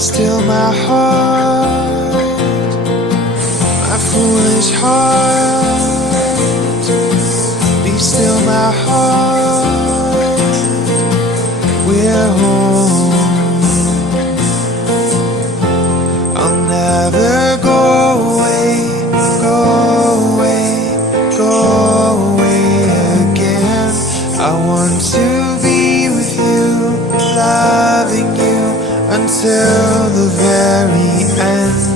still my heart, my foolish heart. Be still my heart, we're home. I'll never go away, go away, go away again. I want to be with you, loving you until the very end.